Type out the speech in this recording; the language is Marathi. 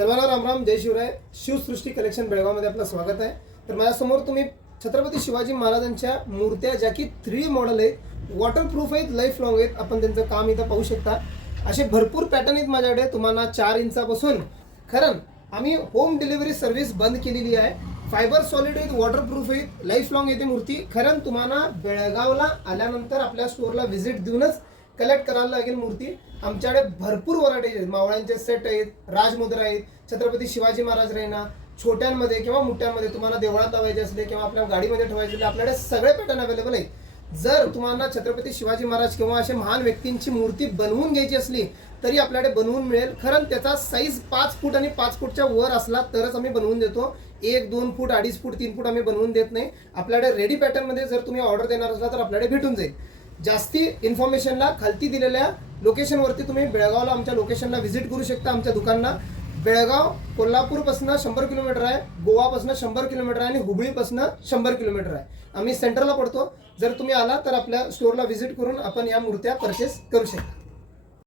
सर्वांना रामराम, जय शिवराय. शिवसृष्टी कलेक्शन बेळगावमध्ये आपलं स्वागत आहे. तर माझ्यासमोर तुम्ही छत्रपती शिवाजी महाराजांच्या मूर्त्या ज्या की 3D मॉडेल आहेत, वॉटरप्रूफ आहेत, लाईफ लॉंग आहेत. आपण त्यांचं काम इथं पाहू शकता. असे भरपूर पॅटर्न आहेत माझ्याकडे. तुम्हाला 4 इंचापासून खरं आम्ही होम डिलिव्हरी सर्व्हिस बंद केलेली आहे. फायबर सॉलिड आहेत, वॉटरप्रूफ आहेत, लाईफ लॉंग येते मूर्ती. खरं तुम्हाला बेळगावला आल्यानंतर आपल्या स्टोअरला व्हिजिट देऊनच कलेक्ट करायला लागेल मूर्ती. आमच्याकडे भरपूर व्हरायटीज आहेत. मावळ्यांचे सेट आहेत, राजमुद्रा आहेत, छत्रपती शिवाजी महाराज रेना, छोट्यांमध्ये किंवा मोठ्यांमध्ये तुम्हाला देवळात लावायचे असले किंवा आपल्या गाडीमध्ये ठेवायचे असले, आपल्याकडे सगळे पॅटर्न अवेलेबल आहेत. जर तुम्हाला छत्रपती शिवाजी महाराज किंवा असे महान व्यक्तींची मूर्ती बनवून घ्यायची असली तरी आपल्याकडे बनवून मिळेल. खरं त्याचा साईज 5 फूट आणि 5 फूटच्या वर असला तरच आम्ही बनवून देतो. 1, 2 फूट, 2.5 फूट, 3 फूट आम्ही बनवून देत नाही. आपल्याकडे रेडी पॅटर्नमध्ये जर तुम्ही ऑर्डर देणार असला तर आपल्याकडे भेटून जाईल. जास्ती इन्फॉर्मेशनला खालती दिलेल्या लोकेशनवरती तुम्ही बेळगावला आमच्या लोकेशनला व्हिजिट करू शकता. आमच्या दुकानला बेळगाव कोल्हापूरपासून 100 किलोमीटर आहे, गोवापासून 100 किलोमीटर आहे आणि हुबळीपासून 100 किलोमीटर आहे. आम्ही सेंटरला पडतो. जर तुम्ही आला तर आपल्या स्टोअरला व्हिजिट करून आपण या मूर्त्या परचेस करू शकता.